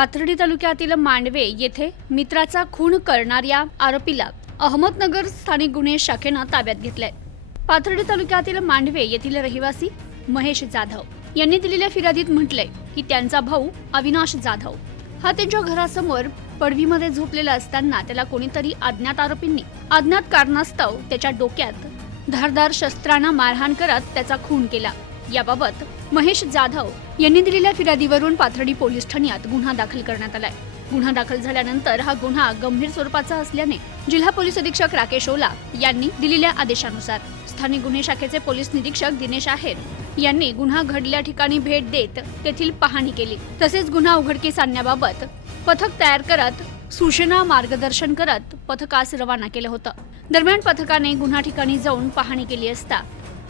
पाथर्डी तालुक्यातील मांडवे येथे मित्राचा खून करणाऱ्या आरोपीला अहमदनगर स्थानिक गुन्हे शाखेनं ताब्यात घेतलंय। पाथर्डी तालुक्यातील मांडवे येथील रहिवासी महेश जाधव यांनी दिलेल्या फिर्यादीत म्हटलंय की त्यांचा भाऊ अविनाश जाधव हा त्यांच्या घरासमोर पडवीमध्ये झोपलेला असताना त्याला कोणीतरी अज्ञात आरोपींनी अज्ञात कारणास्तव त्याच्या डोक्यात धारदार शस्त्रानं मारहाण करत त्याचा खून केला। याबाबत महेश जाधव यांनी दिलेल्या फिर्यादीवरून पाथर्डी पोलीस ठाण्यात गुन्हा दाखल करण्यात आलाय। गुन्हा दाखल झाल्यानंतर हा गुन्हा गंभीर स्वरूपाचा असल्याने जिल्हा पोलीस अधीक्षक राकेश ओला यांनी दिलेल्या आदेशानुसार स्थानिक गुन्हे शाखेचे पोलीस निरीक्षक दिनेश आहेर यांनी गुन्हा घडल्या ठिकाणी भेट देत तेथील पाहणी केली। तसेच गुन्हा उघडकीस आणण्याबाबत पथक तयार करत सूचना मार्गदर्शन करत पथकास रवाना केलं होतं। दरम्यान पथकाने गुन्हा ठिकाणी जाऊन पाहणी केली असता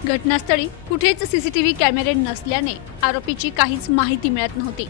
घटनास्थळी कुठेच सीसीटीव्ही कॅमेरे नसल्याने आरोपीची काहीच माहिती मिळत नव्हती।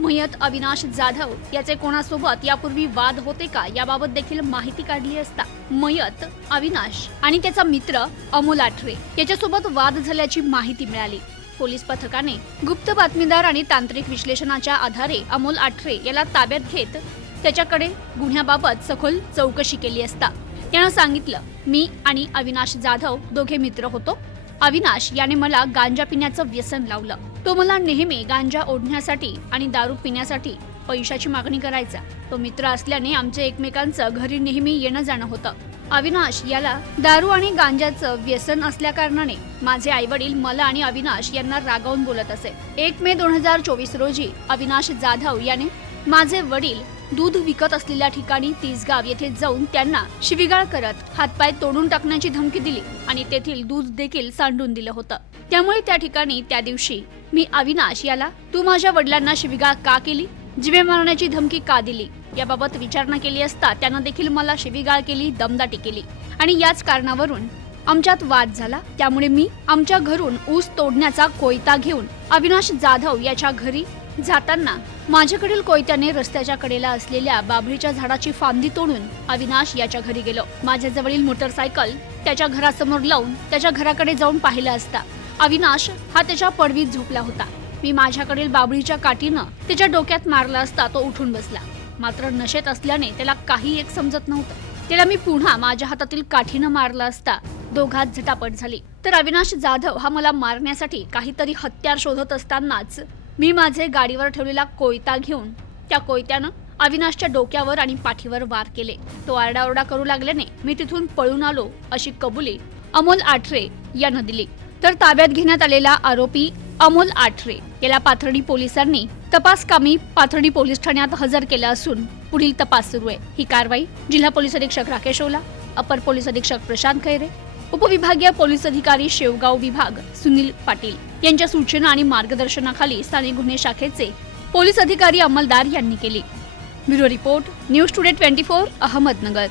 मयत अविनाश जाधव याचे कोणासोबत यापूर्वी वाद होते का याबाबत देखील माहिती काढली असता मयत अविनाश आणि त्याचा मित्र अमोल आठरे याच्यासोबत वाद झाल्याची माहिती मिळाली। पोलीस पथकाने गुप्त बातमीदार आणि तांत्रिक विश्लेषणाच्या आधारे अमोल आठरे याला ताब्यात घेत त्याच्याकडे गुन्ह्याबाबत सखोल चौकशी केली असता त्यानं सांगितलं, मी आणि अविनाश जाधव दोघे मित्र होतो। अविनाश याने मला गांजा पिण्याचं व्यसन लावलं। तो मला नेहमी गांजा ओढण्यासाठी आणि दारू पिण्यासाठी पैशाची मागणी करायचा। तो मित्र असल्याने आमचे एकमेकांचं घरी नेहमी येणं जाणं होतं। अविनाश याला दारू आणि गांजाचं व्यसन असल्या कारणाने माझे आईवडील मला आणि अविनाश यांना रागावून बोलत असे। 1 मे 2024 रोजी अविनाश जाधव याने माझे वडील दूध विकत असलेल्या ठिकाणी तिसगाव येथे जाऊन त्यांना शिवीगाळ करत हातपाय तोडून टाकण्याची धमकी दिली आणि तेथील दूध देखील सांडून दिलं होतं। त्यामुळे त्या ठिकाणी त्या दिवशी मी अविनाश याला तू माझ्या वडिलांना शिवीगाळ का केली, जीवे मारण्याची धमकी का दिली याबाबत विचारणा केली असता त्यानं देखील मला शिवीगाळ केली, दमदाटी केली आणि याच कारणावरून आमच्यात वाद झाला। त्यामुळे मी आमच्या घरून ऊस तोडण्याचा कोयता घेऊन अविनाश जाधव याच्या घरी जाताना माझ्याकडील कोयत्याने रस्त्याच्या कडेला असलेल्या बाभळीच्या झाडाची फांदी तोडून अविनाश याच्या घरी गेलो। माझ्या जवळील मोटरसायकल त्याच्या घरासमोर लावून त्याच्या घराकडे जाऊन पाहिलं असता अविनाश हा त्याच्या पडवीत झोपला होता। मी माझ्याकडील बाभळीच्या काठीनं त्याच्या डोक्यात मारला असता तो उठून बसला। मात्र नशेत असल्याने त्याला काही एक समजत नव्हतं। त्याला मी पुन्हा माझ्या हातातील काठीनं मारला असता दोघात झटापट झाली। तर अविनाश जाधव हा मला मारण्यासाठी काहीतरी हत्यार शोधत असतानाच मी माझे गाडीवर ठेवलेला कोयता घेऊन त्या कोयत्यानं अविनाशच्या डोक्यावर आणि पाठीवर वार केले। तो आरडाओरडा करू लागल्याने मी तिथून पळून आलो अशी कबुली अमोल आठरे यानं दिली। तर ताब्यात घेण्यात आलेला आरोपी अमोल आठरे याला पाथर्डी पोलिसांनी तपास कामी पाथर्डी पोलीस ठाण्यात हजर केलं असून पुढील तपास सुरू आहे। ही कारवाई जिल्हा पोलीस अधीक्षक राकेश ओला, अपर पोलीस अधीक्षक प्रशांत खैरे, उपविभागीय पोलीस अधिकारी शेवगाव विभाग सुनील पाटील यांच्या सूचना आणि मार्गदर्शनाखाली स्थानिक गुन्हे शाखेचे पोलीस अधिकारी अंमलदार यांनी केली। Bureau report, news today 24 Ahmednagar.